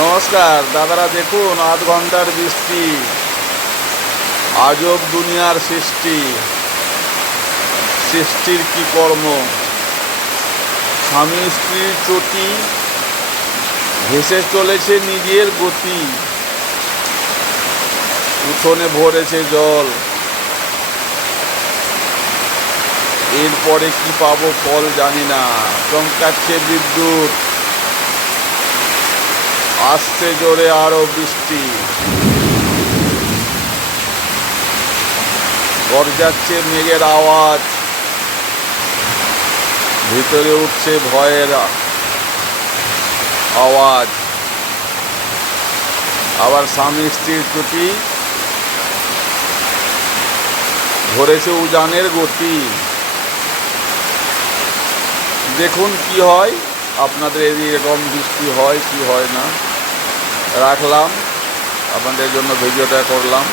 নমস্কার দাদারা, দেখুন আধ ঘন্টার বৃষ্টি, আজব দুনিয়ার সৃষ্টি। সৃষ্টির কি কর্ম! স্বামী স্ত্রীর চটি ভেসে চলেছে নিজের গতি, উঠোনে ভরেছে জল। এরপরে কি পাবো ফল জানি না। চমকাচ্ছে বিদ্যুৎ, আসছে জোরে আরো বৃষ্টি, গর্জাচ্ছে মেঘের আওয়াজ, ভিতরে উঠছে ভয়ের আওয়াজ। আবার স্বামী স্ত্রীর চুটি ধরেছে উজানের গতি। দেখুন কি হয়, আপনাদের এরকম বৃষ্টি হয় কি হয় না। রাখলাম, আপনাদের জন্য ভিডিওটা করলাম।